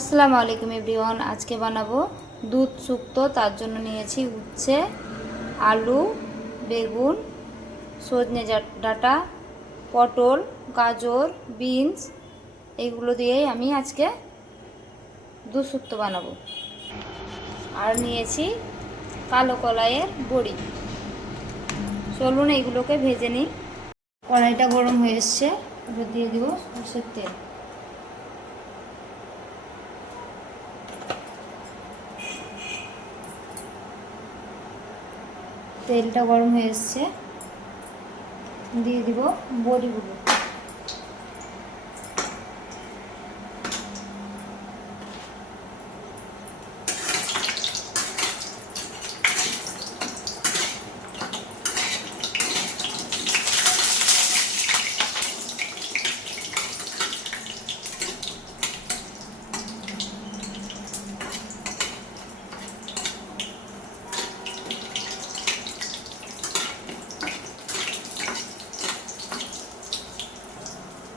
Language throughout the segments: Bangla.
আসসালামু আলাইকুম এভরিওয়ান। আজকে বানাবো দুধ শুক্তো। তার জন্য নিয়েছি উচ্ছে, আলু, বেগুন, সজনে ডাঁটা, পটল, গাজর, বিনস, এইগুলো দিয়েই আমি আজকে দুধ শুক্তো বানাবো। আর নিয়েছি কালো কলাইয়ের বড়ি। চলুন এইগুলোকে ভেজে নিই। কড়াইটা গরম হয়ে এসছে, এবার দিয়ে দিব সরষের তেল। তেলটা গরম হয়ে এসছে, দিয়ে দিব বড়িগুলো।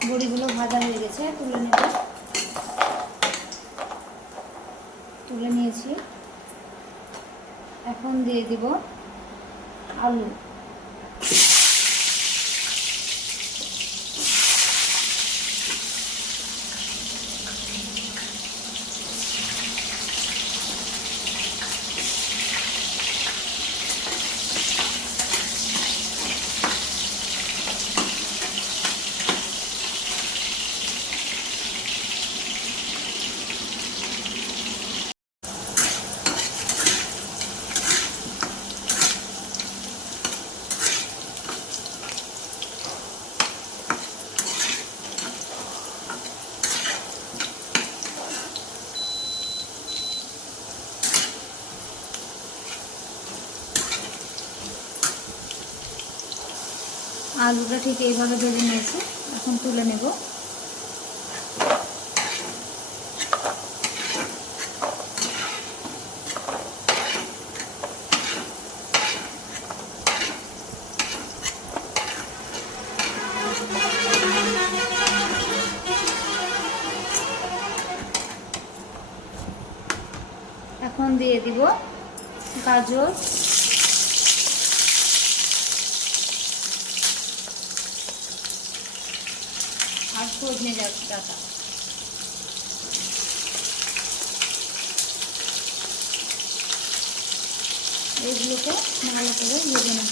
বড়িগুলো ভাজা হয়ে গেছে, তুলে নিয়েছি। এখন দিয়ে দিব আলু। আলুটা ঠিক এইভাবে ভেজে নিয়েছি, এখন তুলে নেব। এখন দিয়ে দিব গাজর, আর সজনে ডাঁটা। এগুলোকে ভালো করে ভেজে নেব।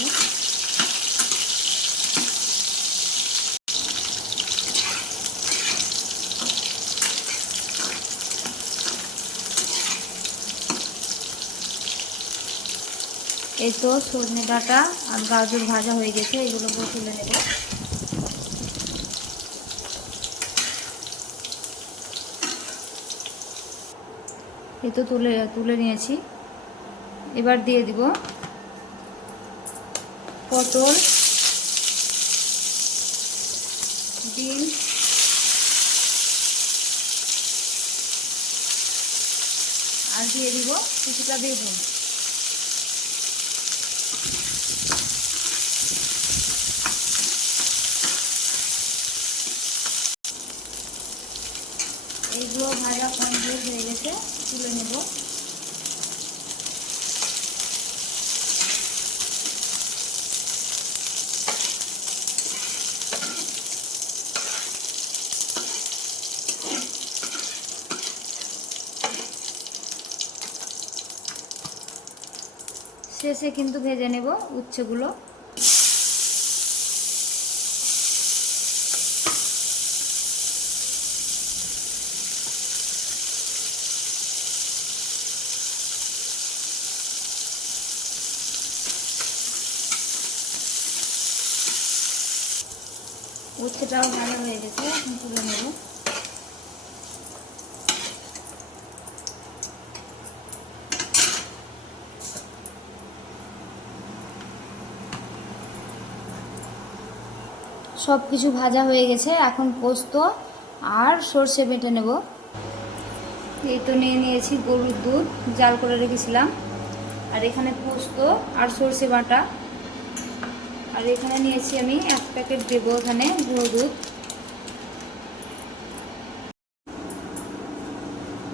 এই তো সজনে ডাঁটা আর গাজর ভাজা হয়ে গেছে, এগুলোকে তুলে নেব। এই তো তুলে নিয়েছি। এবার দিয়ে দিব পটল, বিনস, আর দিয়ে দিব কিছুটা বেগুন। এইগুলো ভাজা কমপ্লিট হয়ে গেছে, তুলে নেব। শেষে কিন্তু ভেজে নেব উচ্ছেগুলো। উচ্ছেটাও ভালো হয়ে গেছে, এখন তুলে নেব। সব কিছু ভাজা হয়ে গেছে, এখন পোস্ত আর সর্ষে বেটে নেব। এই তো নিয়েছি গরুর দুধ, জাল করে রেখেছিলাম। আর এখানে পোস্ত আর সর্ষে বাটা। আর এখানে নিয়েছি আমি 1 প্যাকেট দেবো এখানে গুঁড়ো দুধ।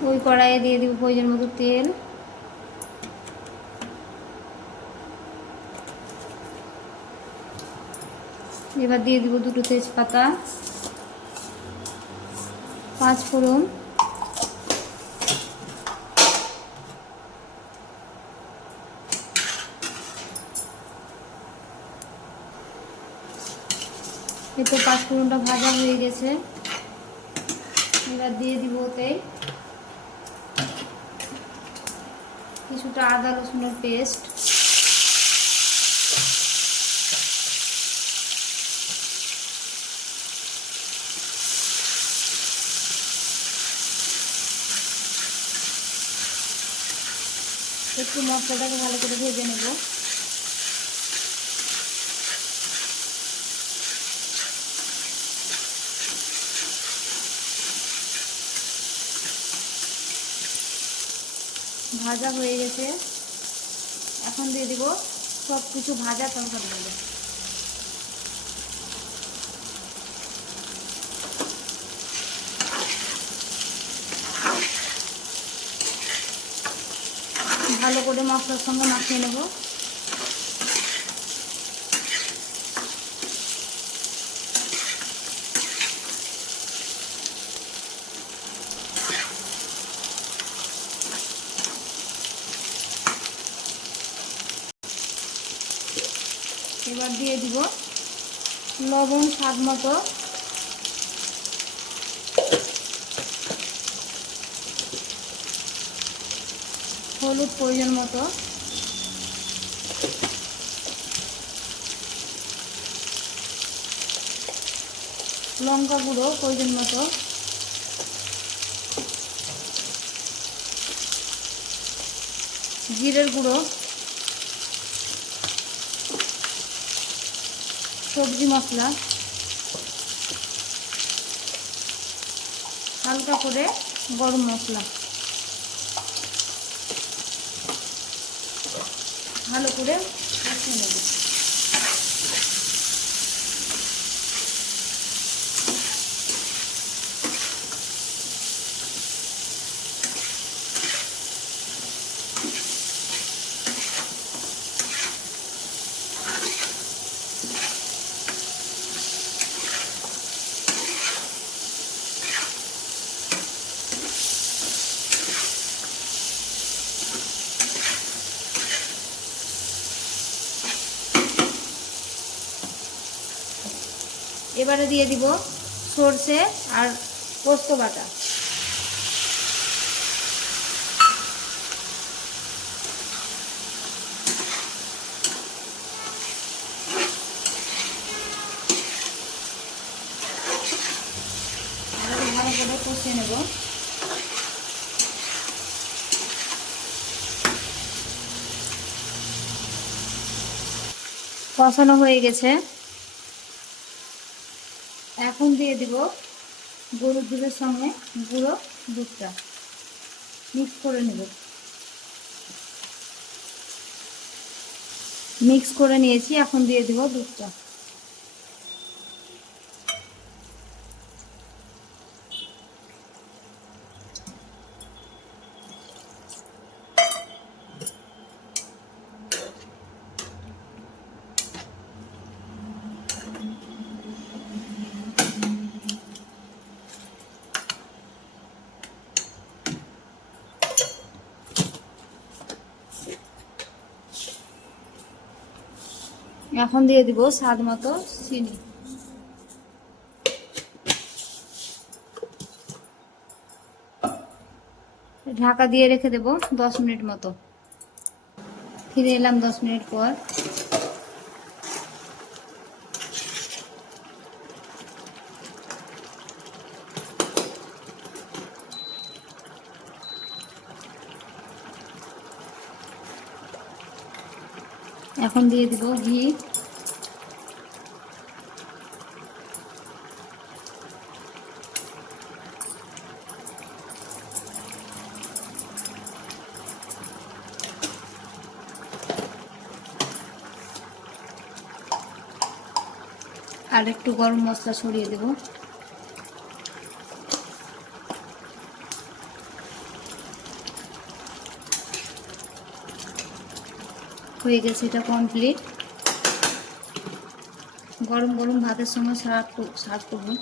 ওই কড়াইয়ে দিয়ে দিব প্রয়োজন মতো তেল। এবার দিয়ে দিব 2টো তেজপাতা, 5 ফোড়ন, এতে 5 ফোড়নটা ভাজা হয়ে গেছে। এবার দিয়ে দিব ওতে কিছুটা আদা রসুনের পেস্ট, একটু মশলাটাকে ভালো করে ভেজে নেব। ভাজা হয়ে গেছে, এখন দিয়ে দিব সব কিছু ভাজা তরকারিগুলো। ভালো করে মশলার সঙ্গে মাখিয়ে নেব। এবার দিয়ে দিব লবণ স্বাদ মতো, হলুদ প্রয়োজন মতো, লঙ্কা গুঁড়ো প্রয়োজন মতো, জিরের গুঁড়ো, সবজি মশলা, হালকা করে গরম মশলা, ভালো করে কষিয়ে নেব। এবারে দিয়ে দিব সরষে আর পোস্ত বাটা। ভালো করে কষিয়ে নেব। কষানো হয়ে গেছে, এখন দিয়ে দিব গরুর দুধের সঙ্গে গুঁড়ো দুধটা মিক্স করে নেব। মিক্স করে নিয়েছি, এখন দিয়ে দিব দুধটা। এখন দিয়ে দিব স্বাদ মতো চিনি। ঢাকা দিয়ে রেখে দেব 10 মিনিট মতো। ফিরে এলাম 10 মিনিট পর। এখন দিয়ে দিব ঘি। আর একটু গরম মশলা ছড়িয়ে দেব। হয়ে গেছে, এটা কমপ্লিট। গরম গরম ভাতের সঙ্গে সার্ভ করবো।